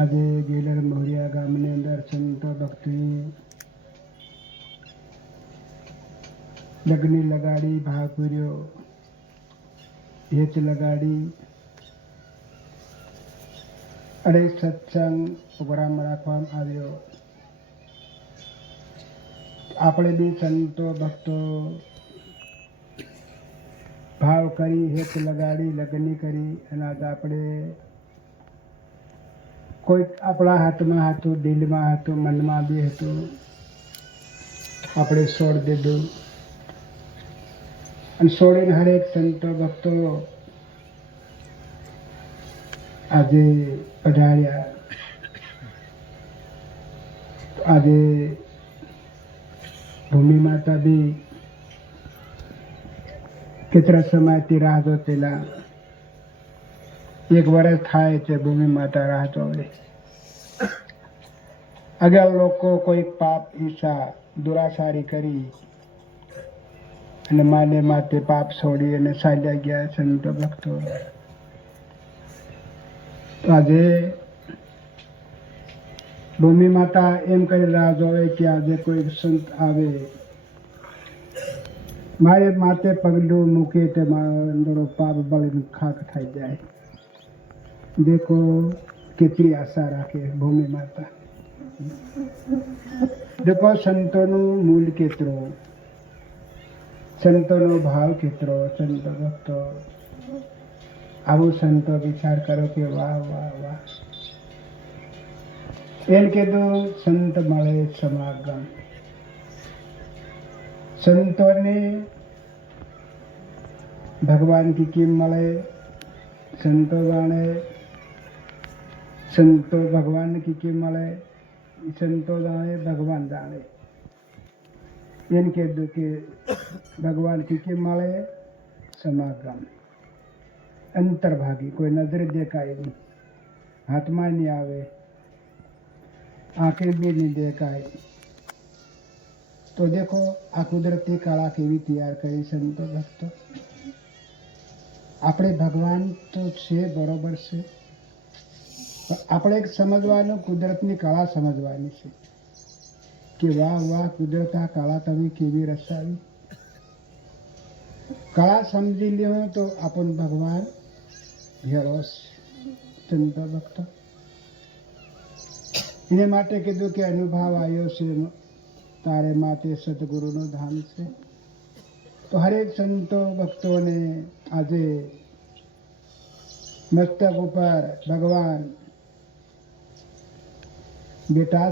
આજે ગેલર મોરિયા ગામની અંદર સંતો ભક્તિ લગ્ની લગાડી, ભાવ પૂર્યો, હેત લગાડી અને સત્સંગ પ્રોગ્રામ રાખવામાં આવ્યો. આપણે બી સંતો ભક્તો ભાવ કરી, હેત લગાડી, લગ્ન કરી અને આજે આપણે કોઈ આપણા હાથમાં હતું, દિલમાં હતું, મનમાં બી હતું, આપણે છોડ દીધું અને છોડીને હરેક સંતો ભક્તો આજે પધાર્યા. આજે ભૂમિ માતા બી કેટલા સમયથી રાહ જોતેલા. 1 વર્ષ થાય છે ભૂમિ માતા રાહ જોવે. અગર લોકો કોઈ પાપ, ઈચ્છા, દુરાસારી કરી અને માને માતે પાપ છોડી અને ચાલ્યા ગયા સંતો ભક્તો. તો આજે ભૂમિ માતા એમ કરી રાહ જોવે કે આજે કોઈ સંત આવે, મારે માથે પગલું મૂકે તે મારો પાપ બળીને ખાક થઈ જાય. દેખો કેટલી આશા રાખે ભૂમિ માતા. દેખો સંતોનું મૂલ કેટલું, સંતોનો ભાવ કેટલો. સંતો ભક્તો આવું સંતો વિચાર કરો કે વાહ વાહ વાહ. એમ કીધું સંત મળે સમાગમ. સંતોને ભગવાન કી કેમ મળે, સંતો જાણે. સંતો ભગવાન કી કેમ મળે, સંતો જાણે, ભગવાન જાણે. એમ કીધું કે ભગવાન કી કેમ મળે, સમાગમ. અંતર્ભાગી, કોઈ નજરે દેખાય નહીં, હાથમાં નહીં આવે, આંખે બી નહીં દેખાય. તો દેખો આ કુદરતી કળા કેવી તૈયાર કરી સંતો ભક્તો. આપણે ભગવાન તો છે, બરોબર છે, આપણે એક સમજવાનું, કુદરતની કળા સમજવાની છે કે વાહ વાહ કુદરત, આ કળા તમે કેવી રચાવી. કળા સમજી લ્યો તો આપણને ભગવાન ભેળો છે. સંતો ભક્તો એને માટે કીધું કે અનુભવ આવ્યો છે તારે માટે સદગુરુનું ધામ છે. તો હરેક સંતો ભક્તોને આજે મસ્તક ઉપર ભગવાન બેટા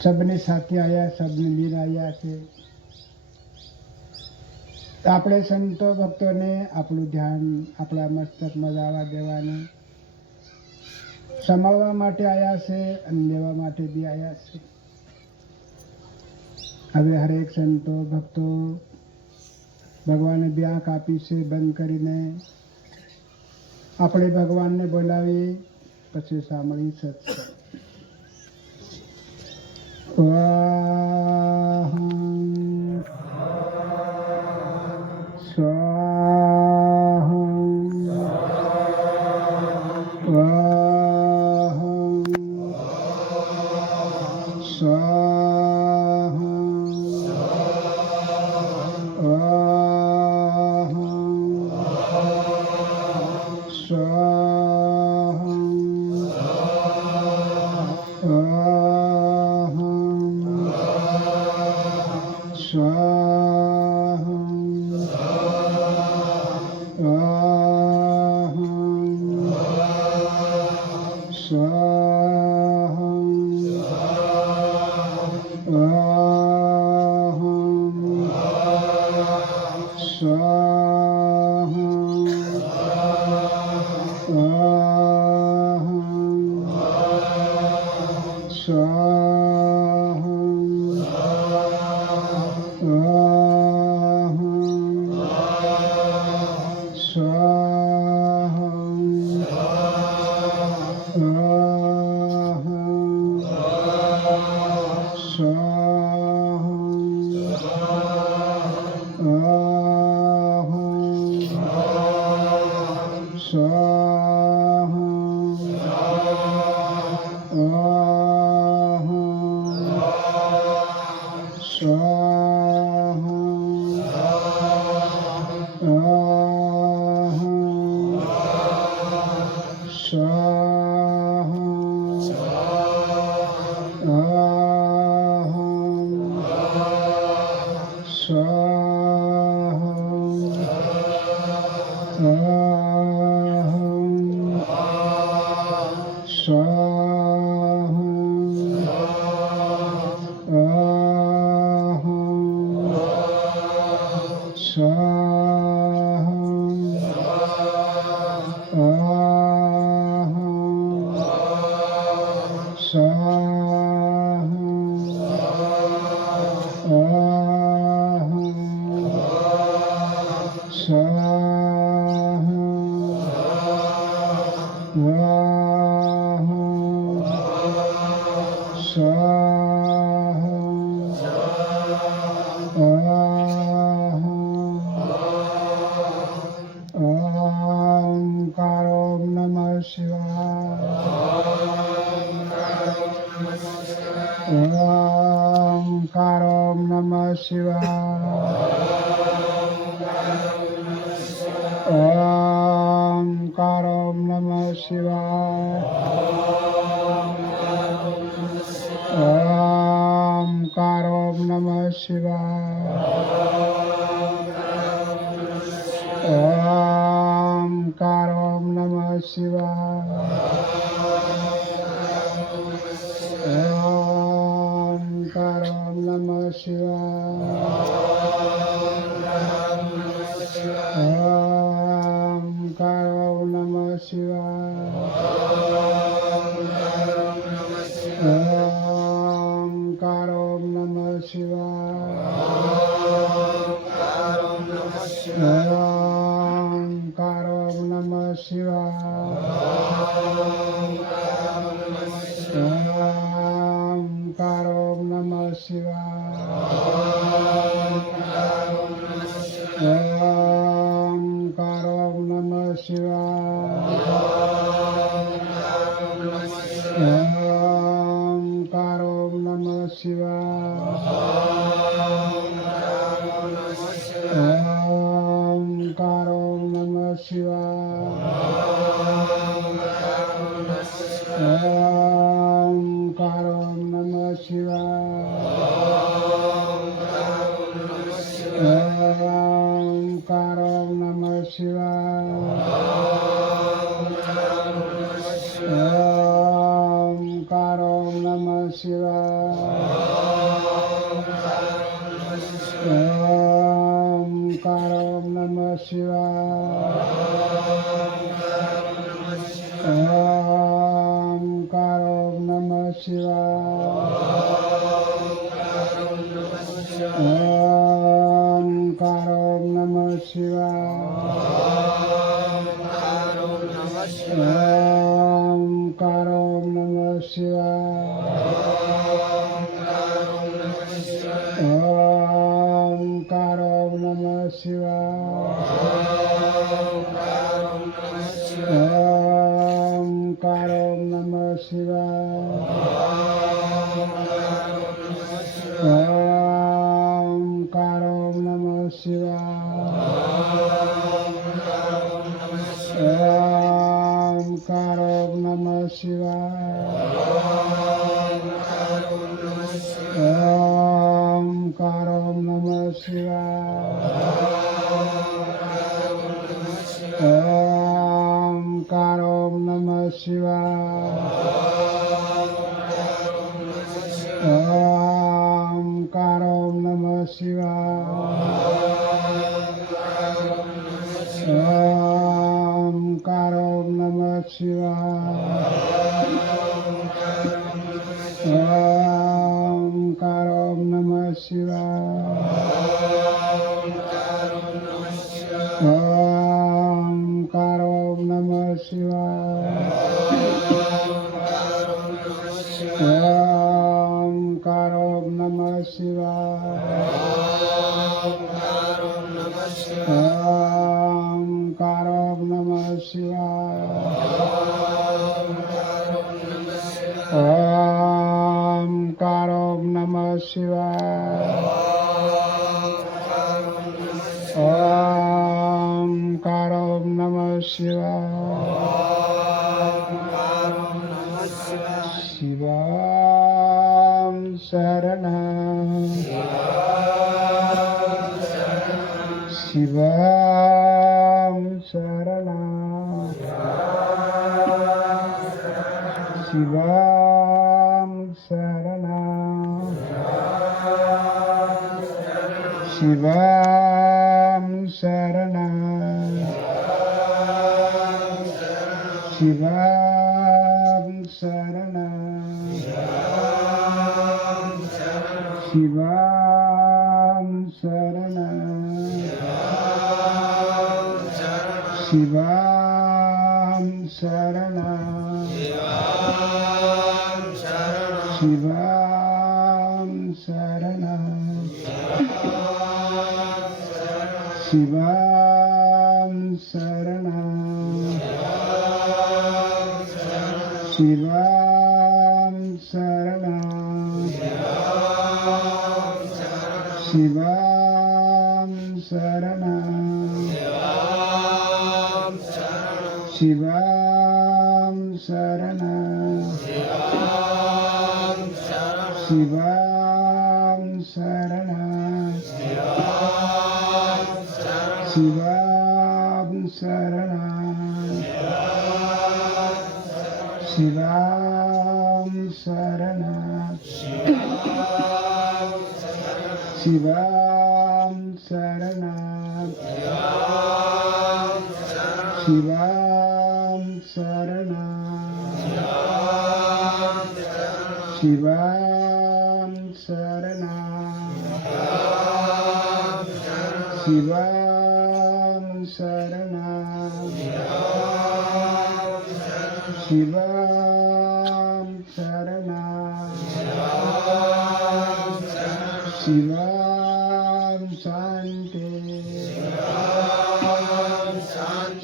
સબને સાથે આવ્યા, સબને લઈને આવ્યા છે. આપણે સંતો ભક્તોને આપણું ધ્યાન આપણા મસ્તકમાં જવા દેવાનું. સંભાળવા માટે આવ્યા છે અને લેવા માટે બી આવ્યા છે. હવે હરેક સંતો ભક્તો ભગવાને બી આંખ આપી છે બંધ કરીને. આપણે ભગવાનને બોલાવી પછી સાંભળી સત્સંગ. स्वाहा Om Karom Namah Shivaya. Shivam શરણમ શિવમ શરણમ શિવમ શરણમ શિવમ શરણમ શિવમ શરણમ શિવમ શરણમ શિવમ શરણમ શિવમ શરણમ શિવમ શરણમ શિવમ શરણમ શિવમ શરણમ શિવમ શરણમ શિવમ શરણમ શિવમ શરણમ શિવમ શરણમ શિવમ શરણમ શિવમ શરણમ શિવમ શરણમ શિવમ શરણમ શિવમ શાંતિ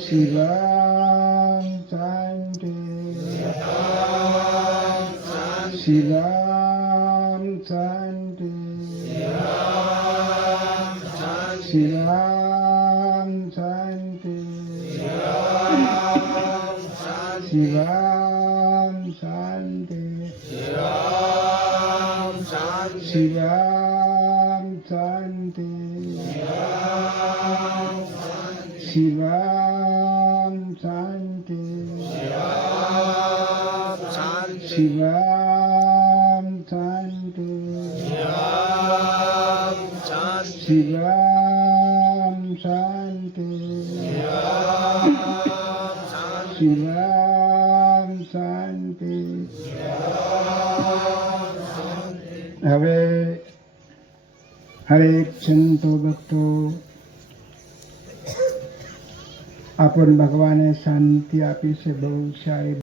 શિવમ શાંતિ શિવમ શાંતિ શિવમ શાંતિ શિવમ શાંતિ શિવમ શાંતિ શિવમ શાંતિ શિવમ શાંતિ શિવમ શાંતિ શિવમ શાંતિ. હવે હરેક સંતો ભક્તો આપણ ભગવાને શાંતિ આપી છે બહુ સારી.